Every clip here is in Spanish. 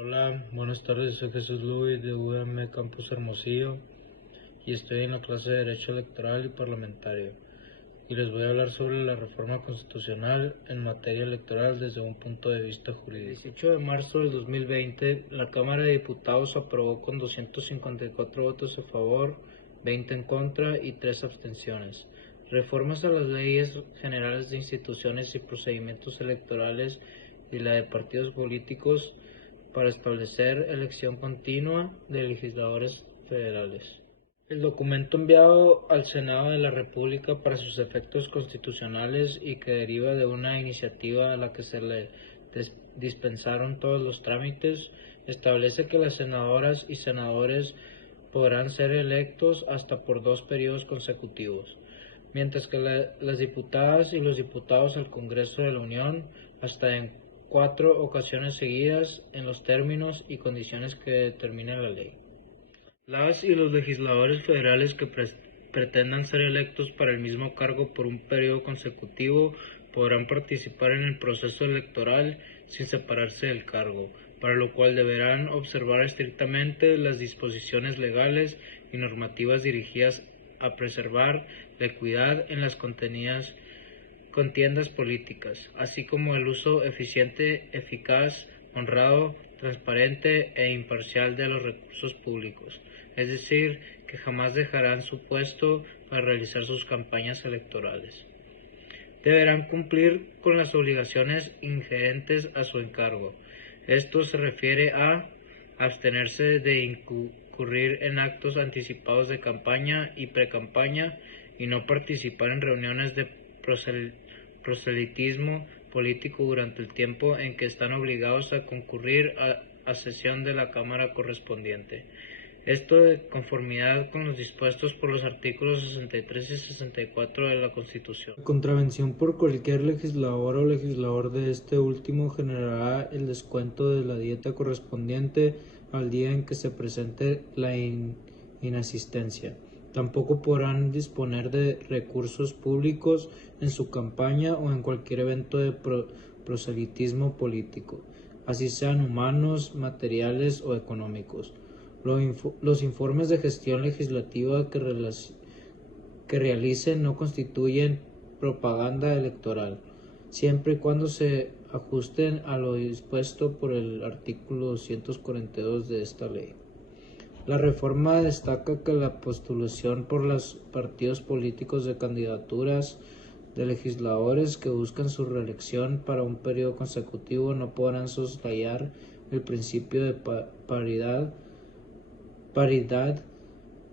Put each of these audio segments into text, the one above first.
Hola, buenas tardes, soy Jesús Luis de UM Campus Hermosillo y estoy en la clase de Derecho Electoral y Parlamentario y les voy a hablar sobre la reforma constitucional en materia electoral desde un punto de vista jurídico. El 18 de marzo del 2020, la Cámara de Diputados aprobó con 254 votos a favor, 20 en contra y 3 abstenciones. Reformas a las leyes generales de instituciones y procedimientos electorales y la de partidos políticos para establecer elección continua de legisladores federales. El documento enviado al Senado de la República para sus efectos constitucionales y que deriva de una iniciativa a la que se le dispensaron todos los trámites, establece que las senadoras y senadores podrán ser electos hasta por 2 periodos consecutivos, mientras que las diputadas y los diputados al Congreso de la Unión hasta en 4 ocasiones seguidas en los términos y condiciones que determine la ley. Las y los legisladores federales que pretendan ser electos para el mismo cargo por un periodo consecutivo podrán participar en el proceso electoral sin separarse del cargo, para lo cual deberán observar estrictamente las disposiciones legales y normativas dirigidas a preservar la equidad en las contiendas políticas, así como el uso eficiente, eficaz, honrado, transparente e imparcial de los recursos públicos, es decir, que jamás dejarán su puesto para realizar sus campañas electorales. Deberán cumplir con las obligaciones inherentes a su encargo. Esto se refiere a abstenerse de incurrir en actos anticipados de campaña y precampaña y no participar en reuniones de proselitismo político durante el tiempo en que están obligados a concurrir a sesión de la Cámara correspondiente. Esto de conformidad con los dispuestos por los artículos 63 y 64 de la Constitución. La contravención por cualquier legislador o legislador de este último generará el descuento de la dieta correspondiente al día en que se presente la inasistencia. Tampoco podrán disponer de recursos públicos en su campaña o en cualquier evento de proselitismo político, así sean humanos, materiales o económicos. Los informes de gestión legislativa que realicen no constituyen propaganda electoral, siempre y cuando se ajusten a lo dispuesto por el artículo 242 de esta ley. La reforma destaca que la postulación por los partidos políticos de candidaturas de legisladores que buscan su reelección para un periodo consecutivo no podrán soslayar el principio de paridad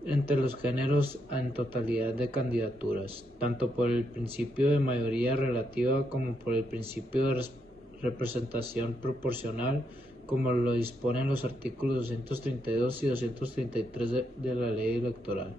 entre los géneros en totalidad de candidaturas, tanto por el principio de mayoría relativa como por el principio de representación proporcional, como lo disponen los artículos 232 y 233 de la ley electoral.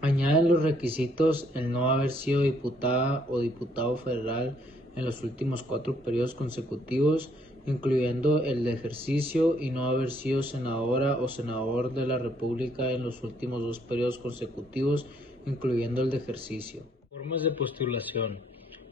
Añaden los requisitos el no haber sido diputada o diputado federal en los últimos 4 periodos consecutivos, incluyendo el de ejercicio, y no haber sido senadora o senador de la República en los últimos 2 periodos consecutivos, incluyendo el de ejercicio. Formas de postulación.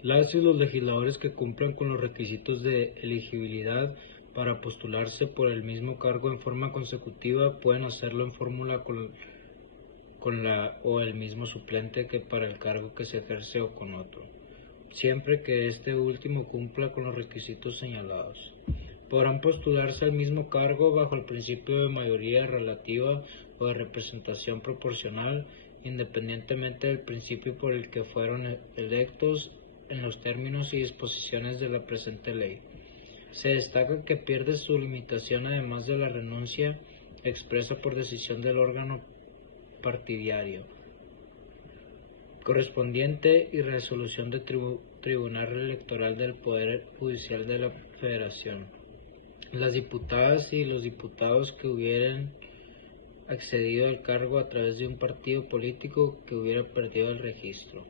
Las y los legisladores que cumplan con los requisitos de elegibilidad para postularse por el mismo cargo en forma consecutiva pueden hacerlo en fórmula con la o el mismo suplente que para el cargo que se ejerce o con otro, siempre que este último cumpla con los requisitos señalados. Podrán postularse al mismo cargo bajo el principio de mayoría relativa o de representación proporcional, independientemente del principio por el que fueron electos en los términos y disposiciones de la presente ley. Se destaca que pierde su limitación además de la renuncia expresa por decisión del órgano partidario correspondiente y resolución del Tribunal Electoral del Poder Judicial de la Federación. Las diputadas y los diputados que hubieran accedido al cargo a través de un partido político que hubiera perdido el registro.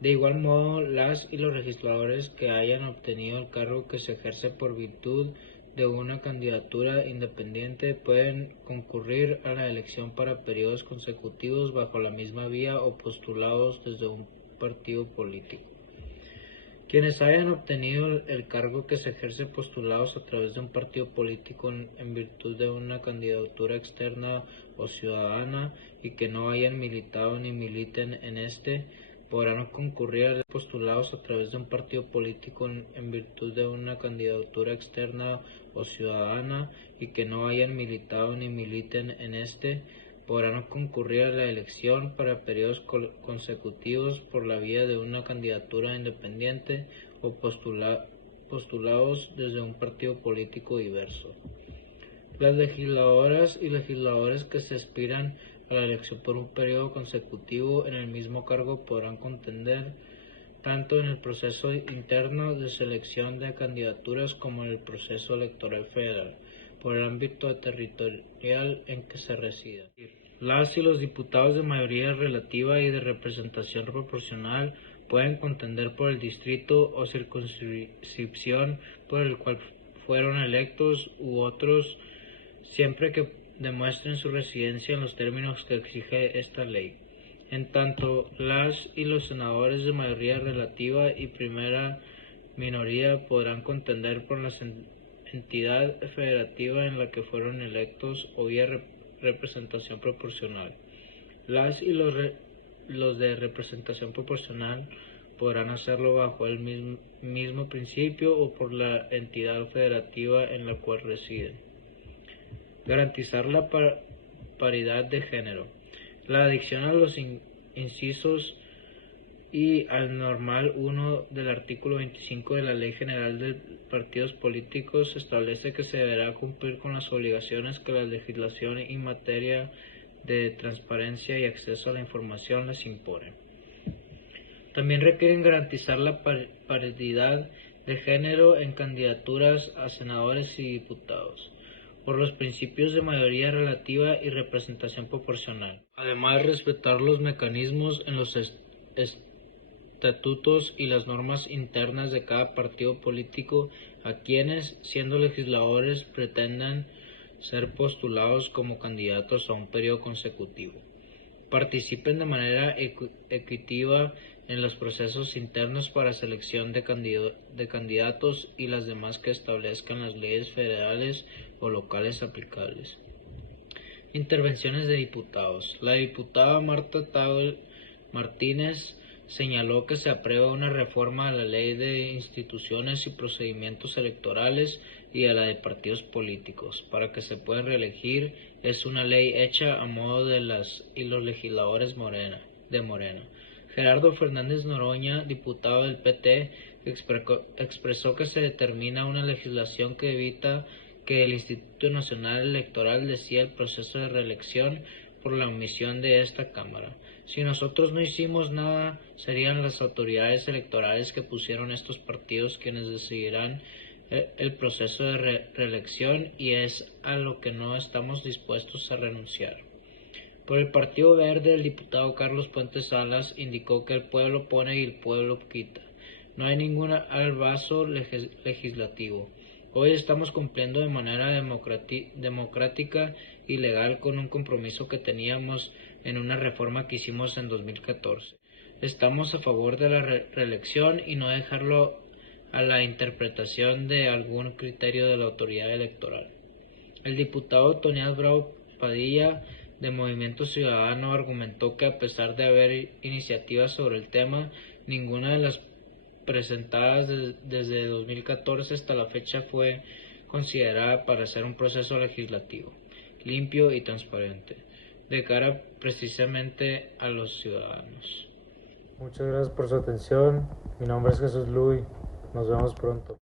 De igual modo, las y los legisladores que hayan obtenido el cargo que se ejerce por virtud de una candidatura independiente pueden concurrir a la elección para periodos consecutivos bajo la misma vía o postulados desde un partido político. Quienes hayan obtenido el cargo que se ejerce postulados a través de un partido político en virtud de una candidatura externa o ciudadana y que no hayan militado ni militen en este, podrán concurrir a postulados a través de un partido político en virtud de una candidatura externa o ciudadana y que no hayan militado ni militen en este, podrán concurrir a la elección para periodos consecutivos por la vía de una candidatura independiente o postulados desde un partido político diverso. Las legisladoras y legisladores que se aspiran a la elección por un periodo consecutivo en el mismo cargo podrán contender tanto en el proceso interno de selección de candidaturas como en el proceso electoral federal, por el ámbito territorial en que se resida. Las y los diputados de mayoría relativa y de representación proporcional pueden contender por el distrito o circunscripción por el cual fueron electos u otros, siempre que demuestren su residencia en los términos que exige esta ley. En tanto, las y los senadores de mayoría relativa y primera minoría podrán contender por la entidad federativa en la que fueron electos o vía representación proporcional. Las y los de representación proporcional podrán hacerlo bajo el mismo principio o por la entidad federativa en la cual residen. Garantizar la paridad de género. La adición a los incisos y al normal 1 del artículo 25 de la Ley General de Partidos Políticos establece que se deberá cumplir con las obligaciones que la legislación en materia de transparencia y acceso a la información les impone. También requieren garantizar la paridad de género en candidaturas a senadores y diputados, por los principios de mayoría relativa y representación proporcional. Además, respetar los mecanismos en los estatutos y las normas internas de cada partido político a quienes, siendo legisladores, pretendan ser postulados como candidatos a un periodo consecutivo. Participen de manera equitativa en los procesos internos para selección de candidatos y las demás que establezcan las leyes federales o locales aplicables. Intervenciones de diputados. La diputada Marta Tagle Martínez señaló que se aprueba una reforma a la Ley de Instituciones y Procedimientos Electorales y a la de Partidos Políticos para que se puedan reelegir. Es una ley hecha a modo de los legisladores de Morena. Gerardo Fernández Noroña, diputado del PT, expresó que se determina una legislación que evita que el Instituto Nacional Electoral decida el proceso de reelección por la omisión de esta Cámara. Si nosotros no hicimos nada, serían las autoridades electorales que pusieron estos partidos quienes decidirán el proceso de reelección y es a lo que no estamos dispuestos a renunciar. Por el Partido Verde, el diputado Carlos Puente Salas indicó que el pueblo pone y el pueblo quita. No hay ningún albazo legislativo. Hoy estamos cumpliendo de manera democrática y legal con un compromiso que teníamos en una reforma que hicimos en 2014. Estamos a favor de la reelección y no dejarlo a la interpretación de algún criterio de la autoridad electoral. El diputado Toniás Bravo Padilla, de Movimiento Ciudadano, argumentó que a pesar de haber iniciativas sobre el tema, ninguna de las presentadas desde 2014 hasta la fecha fue considerada para hacer un proceso legislativo limpio y transparente, de cara precisamente a los ciudadanos. Muchas gracias por su atención. Mi nombre es Jesús Luis. Nos vemos pronto.